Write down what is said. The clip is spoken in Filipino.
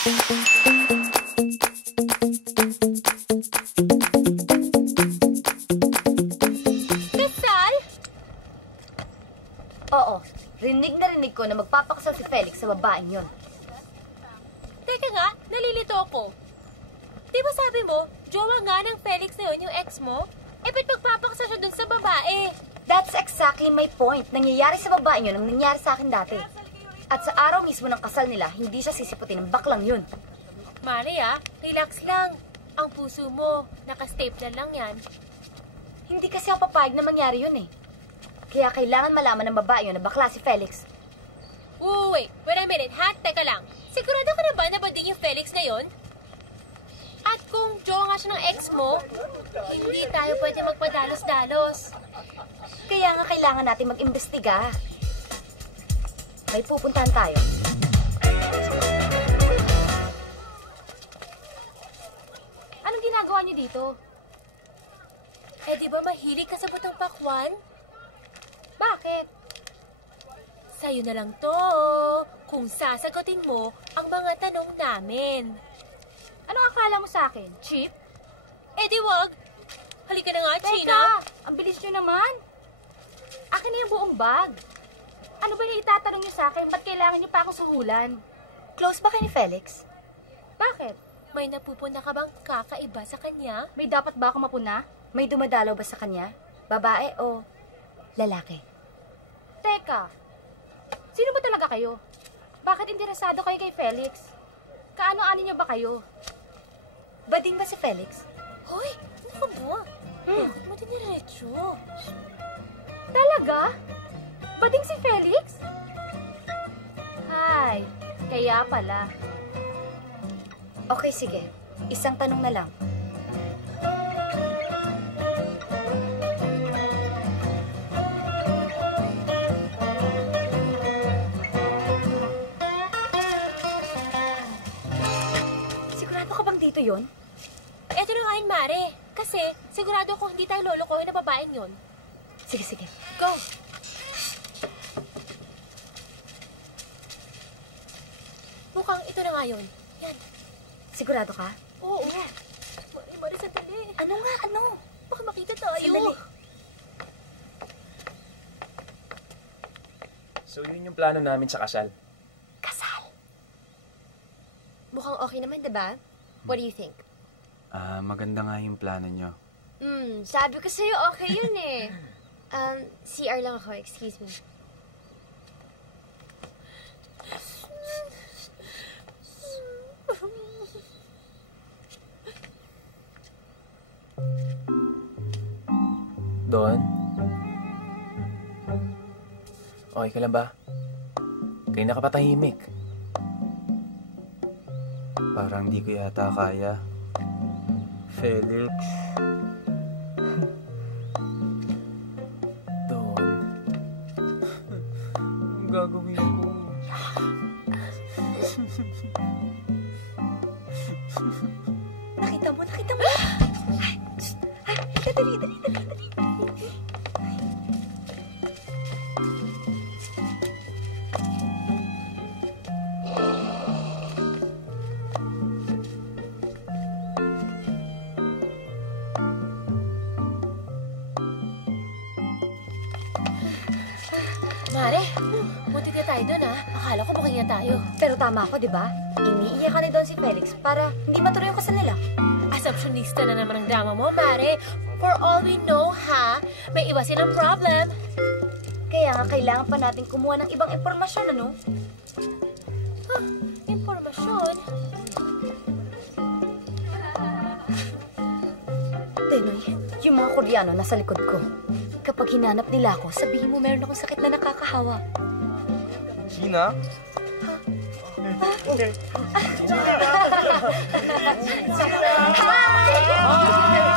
Kasal? Oo. Rinig na rinig ko na magpapakasal si Felix sa babaeng yon. Teka nga, nalilito ako. Di ba sabi mo, jowa nga ng Felix na yun yung ex mo? Eh, ba't magpapakasal siya dun sa babae? That's exactly my point. Nangyayari sa babaeng yun ang nangyari sa akin dati. At sa araw mismo ng kasal nila, hindi siya sisiputin ng baklang yun. Maria, relax lang. Ang puso mo, naka-staple lang yan. Hindi kasi ako papayag na mangyari yun eh. Kaya kailangan malaman ng babae yun na bakla si Felix. Wait a minute, ha? Teka lang. Sigurado ka na ba na ba din yung Felix na yun? At kung jowa nga siya ng ex mo, hindi tayo pwede magpadalos-dalos. Kaya nga kailangan natin mag-imbestiga. May pupuntahan tayo. Anong ginagawa niyo dito? Eh, di ba mahilig ka sa butang pakwan? Bakit? Sa'yo na lang to, kung sasagutin mo ang mga tanong namin. Anong akala mo sa akin? Cheap? Eh, di wag. Halika na nga, China. Teka, ang bilis nyo naman. Akin na yung buong bag. Ano ba yung itatanong nyo sa akin? Ba't kailangan nyo pa akong suhulan? Close ba kayo ni Felix? Bakit? May napupuna ka bang kakaiba sa kanya? May dapat ba ako mapuna? May dumadalaw ba sa kanya? Babae o lalaki? Teka, sino ba talaga kayo? Bakit interesado kayo kay Felix? Kaano-ano nyo ba kayo? Bading ba si Felix? Hoy, ano ka ba? Bakit mo diniretso? Talaga? Bading si Felix? Ay, kaya pala. Okay, sige. Isang tanong na lang. Sigurado ka bang dito yon? Eto na nga yun, Mare. Kasi sigurado ko hindi tayo lolokohin na babaeng yun. Sige, sige. Go! Mukhang ito na nga yun. Yan. Sigurado ka? Oo. Mari, sandali. Ano nga, ano? Baka makita tayo. Sandali. So, yun yung plano namin sa kasal. Kasal. Mukhang okay naman, diba? What do you think? Maganda nga yung plano nyo. Sabi ko sa'yo, okay yun eh. CR lang ako, excuse me. Don? Okay ka lang ba? Kayo nakapatahimik. Parang di ko yata kaya. Felix. Don? Anong gagawin ko? Nakita mo, nakita mo. Ay, dali. Mare, buti na tayo doon, ha? Akala ko bukay na tayo. Pero tama ako, di ba? Iniiyakan ni Don si Felix para hindi matuloy yung kasal nila. Assumptionista na naman ang drama mo, Mare. For all we know, ha? May iba silang problem. Kaya nga kailangan pa natin kumuha ng ibang impormasyon, ano? Impormasyon? Tenoy, yung mga Koreano nasa likod ko. Kapag hinanap nila ako, sabihin mo meron akong sakit na nakakahawa. Gina? Hi!